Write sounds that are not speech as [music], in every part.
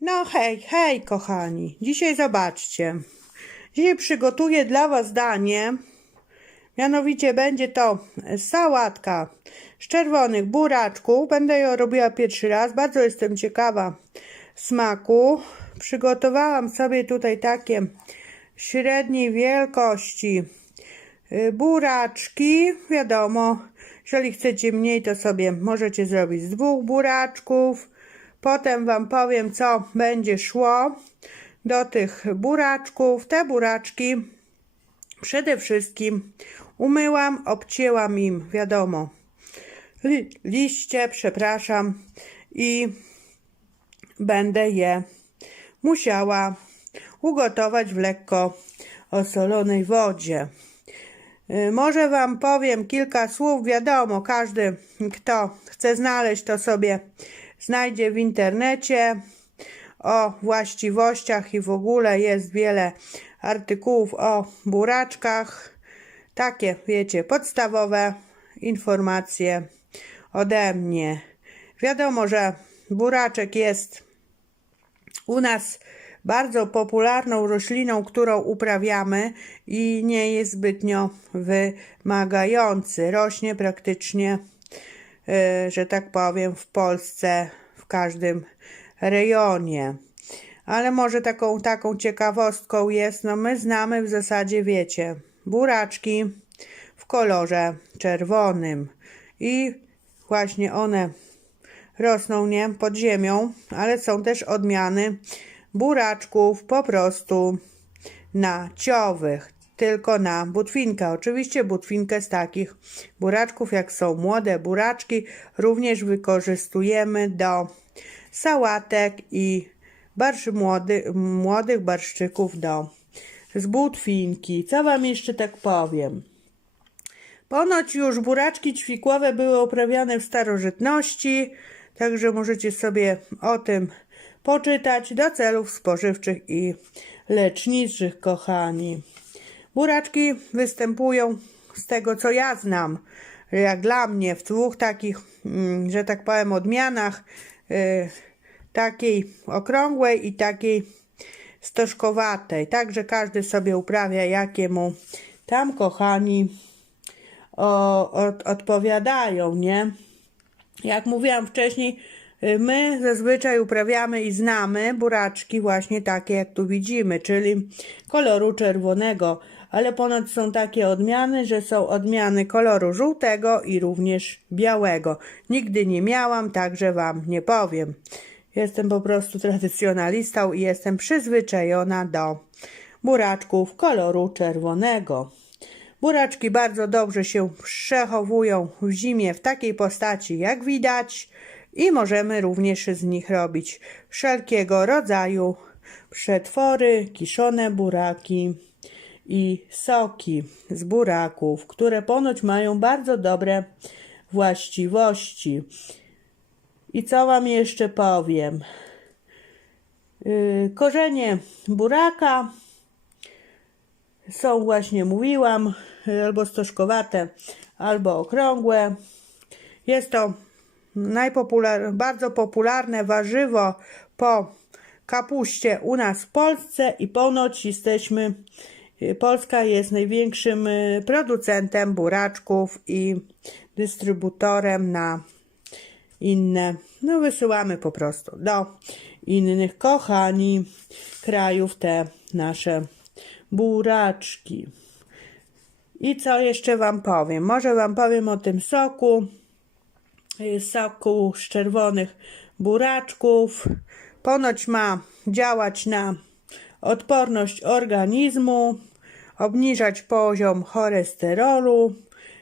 No hej, hej kochani. Dzisiaj zobaczcie. Dzisiaj przygotuję dla was danie. Mianowicie będzie to sałatka z czerwonych buraczków. Będę ją robiła pierwszy raz. Bardzo jestem ciekawa smaku. Przygotowałam sobie tutaj takie średniej wielkości y, buraczki. Wiadomo, jeżeli chcecie mniej, to sobie możecie zrobić z dwóch buraczków. Potem Wam powiem, co będzie szło do tych buraczków. Te buraczki przede wszystkim umyłam, obcięłam im, wiadomo, li, liście, przepraszam, i będę je musiała ugotować w lekko osolonej wodzie. Y, Może Wam powiem kilka słów. Wiadomo, każdy, kto chce znaleźć, to sobie znajdzie w internecie o właściwościach i w ogóle jest wiele artykułów o buraczkach. Takie, wiecie, podstawowe informacje ode mnie. Wiadomo, że buraczek jest u nas bardzo popularną rośliną, którą uprawiamy i nie jest zbytnio wymagający. Rośnie praktycznie, że tak powiem, w Polsce, w każdym rejonie. Ale może taką, taką ciekawostką jest, no my znamy w zasadzie, wiecie, buraczki w kolorze czerwonym i właśnie one rosną nie pod ziemią, ale są też odmiany buraczków po prostu naciowych, tylko na butwinkę. Oczywiście butwinkę z takich buraczków, jak są młode buraczki, również wykorzystujemy do sałatek i barsz, młody, młodych barszczyków do z butwinki. Co wam jeszcze tak powiem? Ponoć już buraczki ćwikłowe były uprawiane w starożytności, także możecie sobie o tym poczytać do celów spożywczych i leczniczych, kochani. Buraczki występują z tego, co ja znam, jak dla mnie, w dwóch takich, mm, że tak powiem, odmianach, y, takiej okrągłej i takiej stożkowatej. Także każdy sobie uprawia, jakie mu tam, kochani, o, od, odpowiadają, nie? Jak mówiłam wcześniej, y, my zazwyczaj uprawiamy i znamy buraczki właśnie takie, jak tu widzimy, czyli koloru czerwonego, ale ponad są takie odmiany, że są odmiany koloru żółtego i również białego. Nigdy nie miałam, także Wam nie powiem. Jestem po prostu tradycjonalistą i jestem przyzwyczajona do buraczków koloru czerwonego. Buraczki bardzo dobrze się przechowują w zimie w takiej postaci, jak widać, i możemy również z nich robić wszelkiego rodzaju przetwory, kiszone buraki i soki z buraków, które ponoć mają bardzo dobre właściwości. I co Wam jeszcze powiem? Yy, korzenie buraka są właśnie, mówiłam, albo stożkowate, albo okrągłe. Jest to najpopular, bardzo popularne warzywo po kapuście u nas w Polsce i ponoć jesteśmy, Polska jest największym y, producentem buraczków i dystrybutorem na inne, no wysyłamy po prostu do innych kochani krajów te nasze buraczki. I co jeszcze Wam powiem? Może Wam powiem o tym soku, y, soku z czerwonych buraczków. Ponoć ma działać na odporność organizmu, obniżać poziom cholesterolu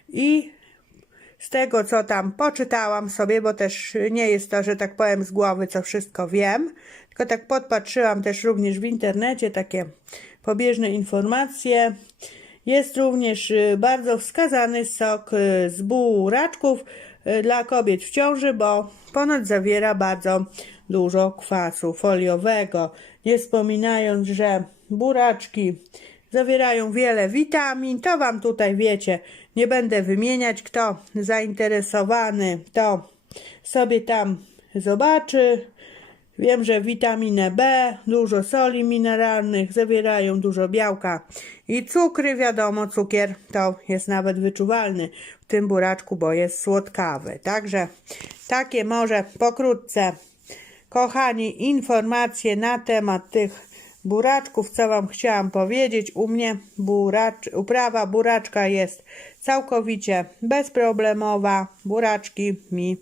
i z tego, co tam poczytałam sobie, bo też nie jest to, że tak powiem z głowy, co wszystko wiem, tylko tak podpatrzyłam też również w internecie takie pobieżne informacje. Jest również y, bardzo wskazany sok y, z buraczków y, dla kobiet w ciąży, bo ponoć zawiera bardzo dużo kwasu foliowego. Nie wspominając, że buraczki zawierają wiele witamin, to Wam tutaj wiecie, nie będę wymieniać. Kto zainteresowany, to sobie tam zobaczy. Wiem, że witaminę B, dużo soli mineralnych, zawierają dużo białka i cukry. Wiadomo, cukier to jest nawet wyczuwalny w tym buraczku, bo jest słodkawy. Także takie może pokrótce, kochani, informacje na temat tych buraczków, co Wam chciałam powiedzieć. U mnie buracz, uprawa buraczka jest całkowicie bezproblemowa. Buraczki mi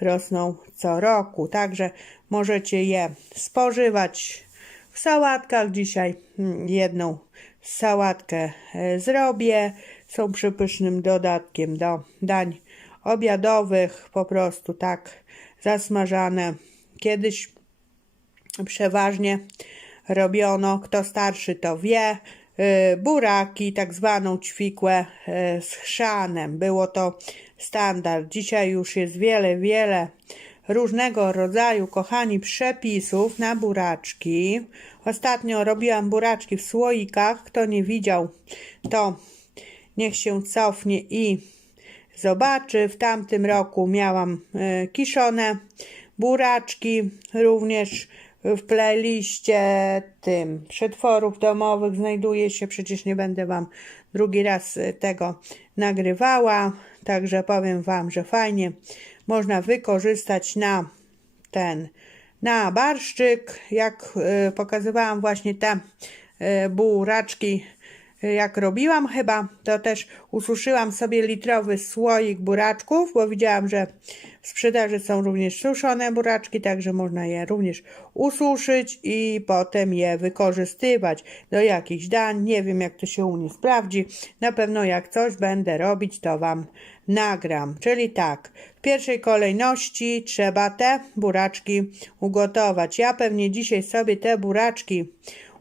rosną co roku, także możecie je spożywać w sałatkach. Dzisiaj mm, jedną sałatkę e, zrobię. Są przypysznym dodatkiem do dań obiadowych, po prostu tak zasmażane. Kiedyś przeważnie robiono, kto starszy to wie, y, buraki, tak zwaną ćwikłę y, z chrzanem. Było to standard. Dzisiaj już jest wiele, wiele różnego rodzaju, kochani, przepisów na buraczki. Ostatnio robiłam buraczki w słoikach. Kto nie widział, to niech się cofnie i zobaczy. W tamtym roku miałam e, kiszone buraczki, również w playliście tym przetworów domowych znajduje się, przecież nie będę Wam drugi raz e, tego nagrywała, także powiem Wam, że fajnie można wykorzystać na ten, na barszczyk, jak e, pokazywałam właśnie te e, buraczki jak robiłam chyba, to też ususzyłam sobie litrowy słoik buraczków, bo widziałam, że w sprzedaży są również suszone buraczki, także można je również ususzyć i potem je wykorzystywać do jakichś dań. Nie wiem, jak to się u mnie sprawdzi. Na pewno jak coś będę robić, to Wam nagram. Czyli tak, w pierwszej kolejności trzeba te buraczki ugotować. Ja pewnie dzisiaj sobie te buraczki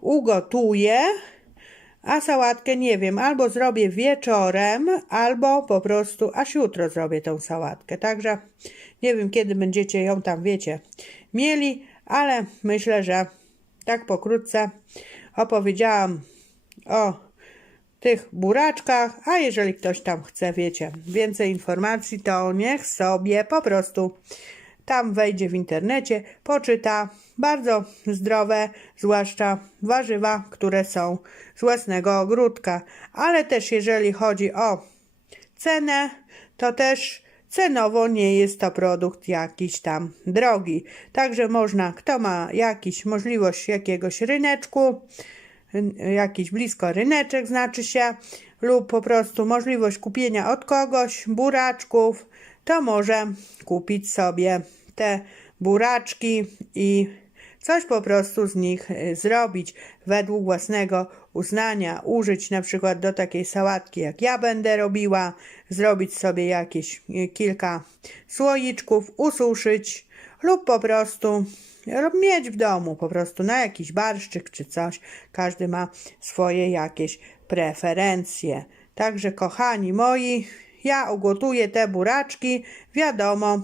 ugotuję a sałatkę nie wiem, albo zrobię wieczorem, albo po prostu aż jutro zrobię tą sałatkę. Także nie wiem, kiedy będziecie ją tam, wiecie, mieli, ale myślę, że tak pokrótce opowiedziałam o tych buraczkach, a jeżeli ktoś tam chce, wiecie, więcej informacji, to niech sobie po prostu tam wejdzie w internecie, poczyta bardzo zdrowe, zwłaszcza warzywa, które są z własnego ogródka. Ale też jeżeli chodzi o cenę, to też cenowo nie jest to produkt jakiś tam drogi. Także można, kto ma jakiś możliwość jakiegoś ryneczku, jakiś blisko ryneczek znaczy się, lub po prostu możliwość kupienia od kogoś buraczków, to może kupić sobie te buraczki i coś po prostu z nich y, zrobić według własnego uznania, użyć na przykład do takiej sałatki, jak ja będę robiła, zrobić sobie jakieś y, kilka słoiczków, ususzyć lub po prostu mieć w domu, po prostu na jakiś barszczyk czy coś. Każdy ma swoje jakieś preferencje. Także kochani moi, ja ugotuję te buraczki, wiadomo,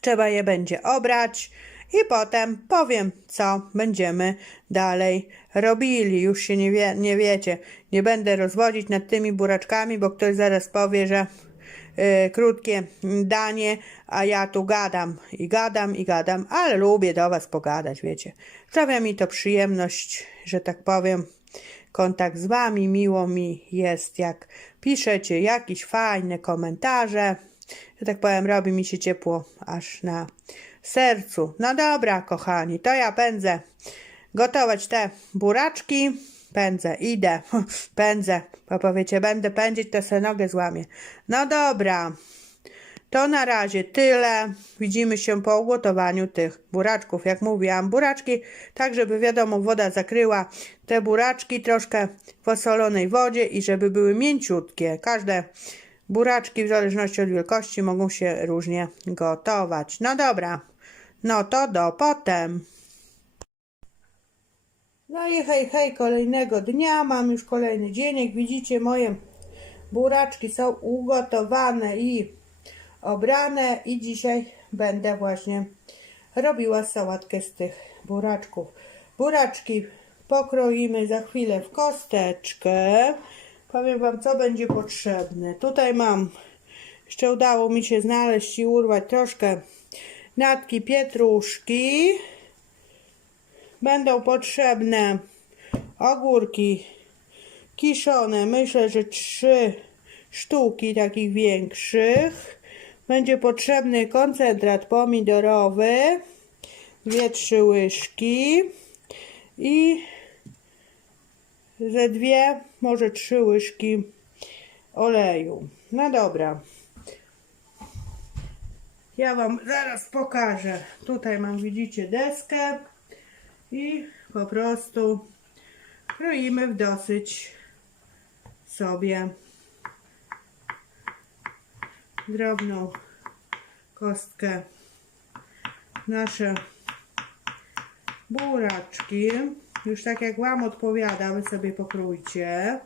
trzeba je będzie obrać i potem powiem, co będziemy dalej robili. Już się nie, wie, nie wiecie, nie będę rozwodzić nad tymi buraczkami, bo ktoś zaraz powie, że y, krótkie danie, a ja tu gadam i gadam i gadam, ale lubię do Was pogadać, wiecie. Sprawia mi to przyjemność, że tak powiem, kontakt z Wami. Miło mi jest, jak piszecie jakieś fajne komentarze że tak powiem, robi mi się ciepło aż na sercu. No dobra, kochani, to ja pędzę gotować te buraczki. Pędzę, idę, [laughs] pędzę, bo powiecie, będę pędzić, to se nogę złamię. No dobra, to na razie tyle. Widzimy się po ugotowaniu tych buraczków. Jak mówiłam, buraczki, tak żeby wiadomo, woda zakryła te buraczki troszkę w osolonej wodzie i żeby były mięciutkie. Każde Buraczki w zależności od wielkości mogą się różnie gotować. No dobra, no to do potem. No i hej, hej, kolejnego dnia, mam już kolejny dzień. Jak widzicie, moje buraczki są ugotowane i obrane i dzisiaj będę właśnie robiła sałatkę z tych buraczków. Buraczki pokroimy za chwilę w kosteczkę. Powiem Wam, co będzie potrzebne. Tutaj mam, jeszcze udało mi się znaleźć i urwać troszkę natki pietruszki. będą potrzebne ogórki kiszone. Myślę, że trzy sztuki takich większych. Będzie potrzebny koncentrat pomidorowy, dwie, trzy łyżki i ze dwie, może trzy łyżki oleju. No dobra. Ja Wam zaraz pokażę. Tutaj mam, widzicie, deskę i po prostu kroimy w dosyć sobie drobną kostkę nasze buraczki. Już tak jak Wam odpowiada, Wy sobie pokrójcie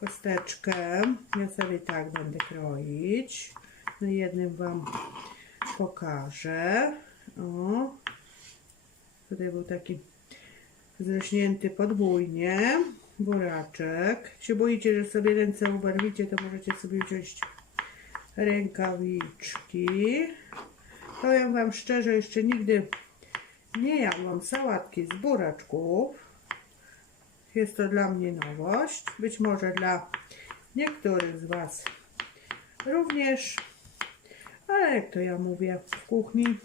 kosteczkę. Ja sobie tak będę kroić. Na jednym Wam pokażę. O. Tutaj był taki zrośnięty podwójnie buraczek. Się boicie, że sobie ręce ubarwicie, to możecie sobie wziąć rękawiczki. Powiem Wam szczerze, jeszcze nigdy nie jadłam sałatki z buraczków. Jest to dla mnie nowość. Być może dla niektórych z Was również. Ale jak to ja mówię, w kuchni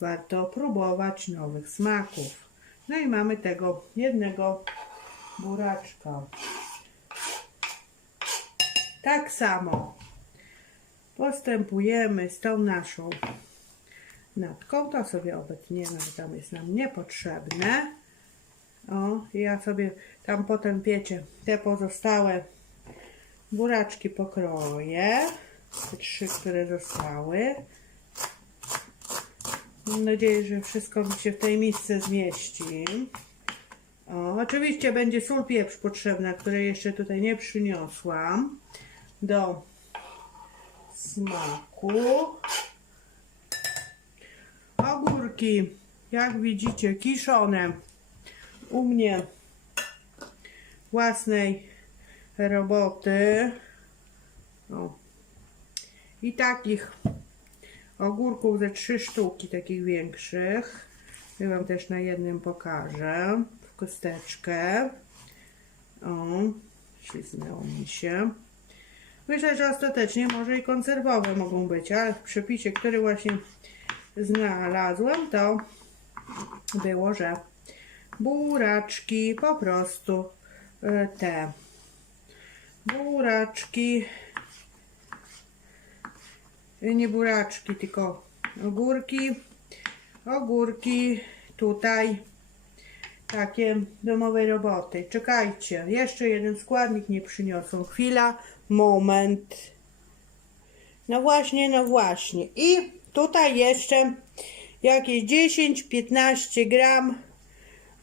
warto próbować nowych smaków. No i mamy tego jednego buraczka. Tak samo postępujemy z tą naszą natką. To sobie obetniemy, bo tam jest nam niepotrzebne. O, ja sobie tam potem, wiecie, te pozostałe buraczki pokroję. Te trzy, które zostały. Mam nadzieję, że wszystko mi się w tej misce zmieści. O, oczywiście będzie sól, pieprz potrzebna, której jeszcze tutaj nie przyniosłam do smaku. Ogórki, jak widzicie, kiszone u mnie własnej roboty. O. I takich ogórków ze trzy sztuki, takich większych. Ja Wam też na jednym pokażę. W kosteczkę. O, śliznęło mi się. Myślę, że ostatecznie może i konserwowe mogą być, ale w przepisie, który właśnie znalazłam, to było, że buraczki po prostu e, te buraczki nie buraczki, tylko ogórki ogórki tutaj takie domowej roboty. Czekajcie, jeszcze jeden składnik nie przyniosą. Chwila, moment. No właśnie, no właśnie. I tutaj jeszcze jakieś 10-15 gram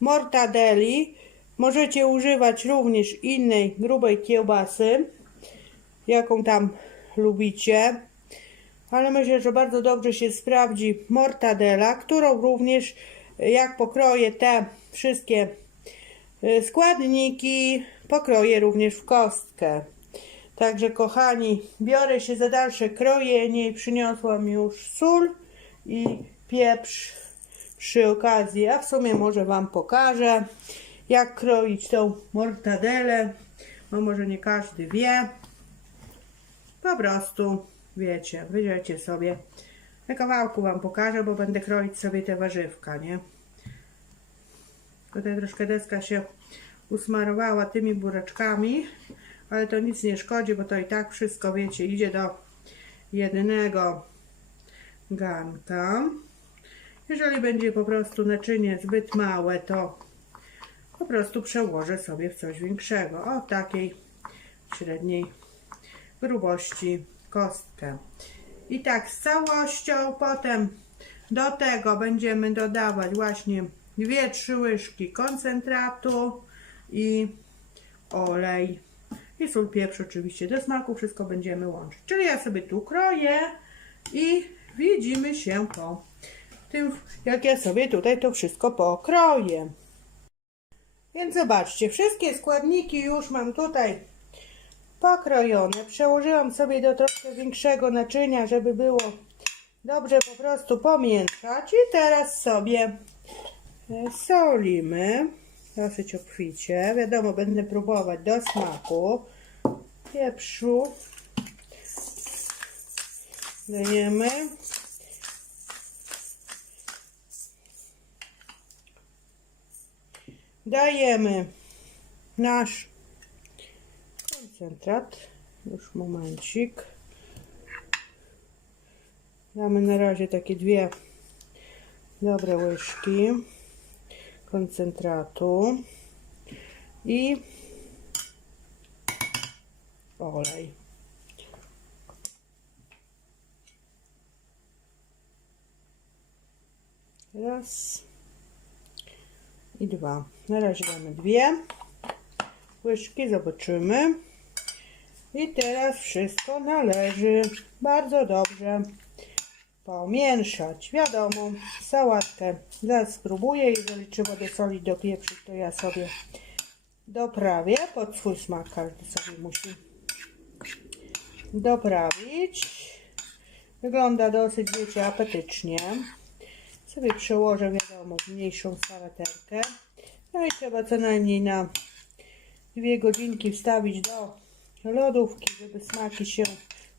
mortadeli. Możecie używać również innej grubej kiełbasy, jaką tam lubicie. Ale myślę, że bardzo dobrze się sprawdzi mortadela, którą również jak pokroję te wszystkie y, składniki, pokroję również w kostkę. Także kochani, biorę się za dalsze krojenie i przyniosłam już sól i pieprz przy okazji, a w sumie może Wam pokażę jak kroić tą mortadelę, bo może nie każdy wie. Po prostu wiecie, wyjdziecie sobie. Na kawałku Wam pokażę, bo będę kroić sobie te warzywka, nie? Tutaj troszkę deska się usmarowała tymi buraczkami, ale to nic nie szkodzi, bo to i tak wszystko, wiecie, idzie do jednego garnka. Jeżeli będzie po prostu naczynie zbyt małe, to po prostu przełożę sobie w coś większego. O takiej średniej grubości kostkę. I tak z całością potem do tego będziemy dodawać właśnie 2-3 łyżki koncentratu i olej i sól, pieprz oczywiście do smaku, wszystko będziemy łączyć. Czyli ja sobie tu kroję i widzimy się po tym, jak ja sobie tutaj to wszystko pokroję. Więc zobaczcie, wszystkie składniki już mam tutaj pokrojone. Przełożyłam sobie do troszkę większego naczynia, żeby było dobrze po prostu pomieszać. I teraz sobie E, Solimy dosyć obficie. Wiadomo, będę próbować do smaku. Pieprzu dajemy. Dajemy nasz koncentrat. Już momencik. Damy na razie takie dwie dobre łyżki koncentratu i olej. Raz i dwa. Na razie damy dwie łyżki, zobaczymy. I teraz wszystko należy bardzo dobrze pomieszać. Wiadomo, sałatkę zaraz spróbuję. Jeżeli trzeba dosolić, dopieprzyć, to ja sobie doprawię pod swój smak. Każdy sobie musi doprawić. Wygląda dosyć, wiecie, apetycznie. Sobie przełożę, wiadomo, w mniejszą salaterkę. No i trzeba co najmniej na dwie godzinki wstawić do lodówki, żeby smaki się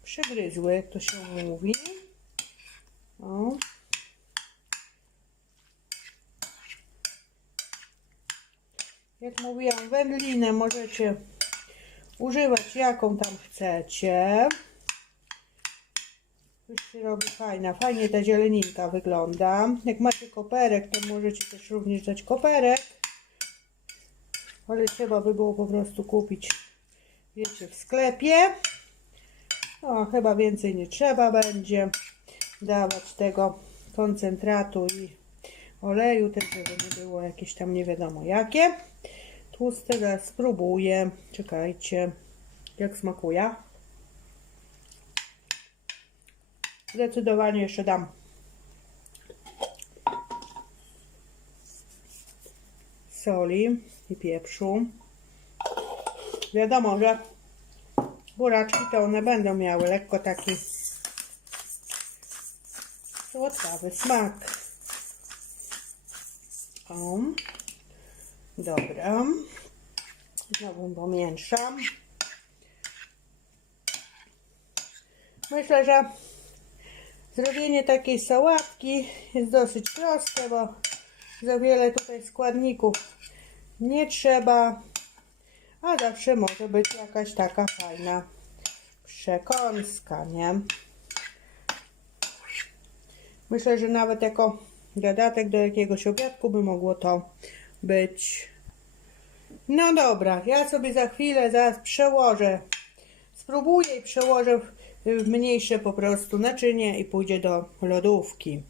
przygryzły, jak to się mówi. O. Jak mówiłam, wędlinę możecie używać jaką tam chcecie. Już się robi fajna, fajnie ta zieleninka wygląda. Jak macie koperek, to możecie też również dać koperek. Ale trzeba by było po prostu kupić, wiecie, w sklepie. No, chyba więcej nie trzeba będzie dawać tego koncentratu i oleju, też żeby nie było jakieś tam nie wiadomo jakie. Tłuste spróbuję. Czekajcie, jak smakuje. Zdecydowanie jeszcze dam soli i pieprzu. Wiadomo, że buraczki to one będą miały lekko taki słodkawy smak. O, dobra. Znowu pomieszam. Myślę, że zrobienie takiej sałatki jest dosyć proste, bo za wiele tutaj składników nie trzeba, a zawsze może być jakaś taka fajna przekąska, nie? Myślę, że nawet jako dodatek do jakiegoś obiadku by mogło to być. No dobra, ja sobie za chwilę zaraz przełożę, spróbuję i przełożę w- mniejsze po prostu naczynie i pójdzie do lodówki.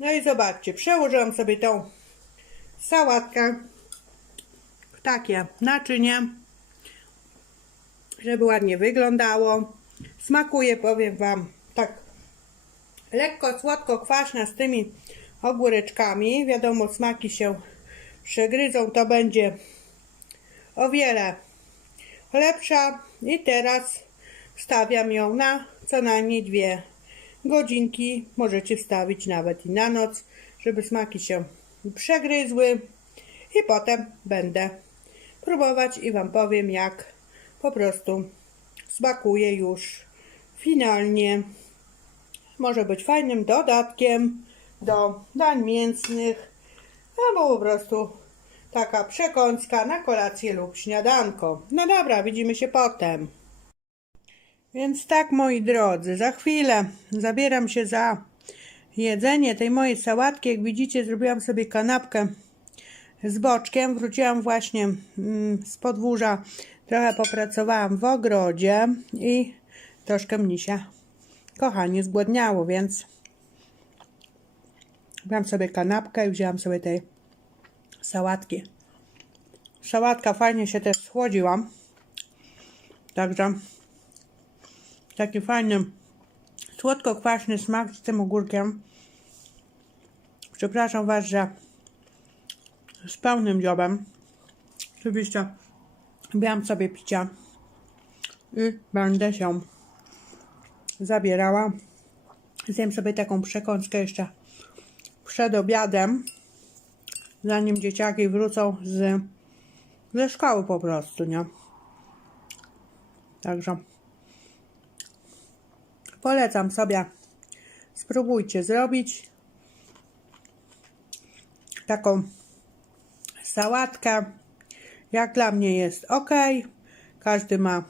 No i zobaczcie, przełożyłam sobie tą sałatkę takie naczynie, żeby ładnie wyglądało. Smakuje, powiem Wam, tak lekko słodko-kwaśna z tymi ogóreczkami. Wiadomo, smaki się przegryzą, to będzie o wiele lepsza. I teraz wstawiam ją na co najmniej dwie godzinki. Możecie wstawić nawet i na noc, żeby smaki się przegryzły. I potem będę próbować i Wam powiem, jak po prostu smakuje już finalnie może być fajnym dodatkiem do dań mięsnych albo po prostu taka przekąska na kolację lub śniadanko. No dobra, widzimy się potem. Więc tak, moi drodzy, za chwilę zabieram się za jedzenie tej mojej sałatki. Jak widzicie, zrobiłam sobie kanapkę z boczkiem. Wróciłam właśnie mm, z podwórza. Trochę popracowałam w ogrodzie i troszkę mnisia kochanie zgłodniało, więc wziąłam sobie kanapkę i wzięłam sobie tej sałatki. Sałatka fajnie się też schłodziła. Także taki fajny słodko-kwaśny smak z tym ogórkiem. Przepraszam Was, że z pełnym dziobem. Oczywiście wziąłam sobie picia i będę się zabierała. Zjem sobie taką przekąskę jeszcze przed obiadem. zanim dzieciaki wrócą z, ze szkoły po prostu, nie? Także polecam sobie, spróbujcie zrobić taką sałatkę. Jak dla mnie jest ok. Każdy ma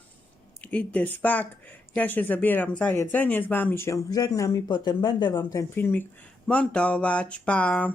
inny smak. Ja się zabieram za jedzenie, z wami się żegnam i potem będę wam ten filmik montować. Pa!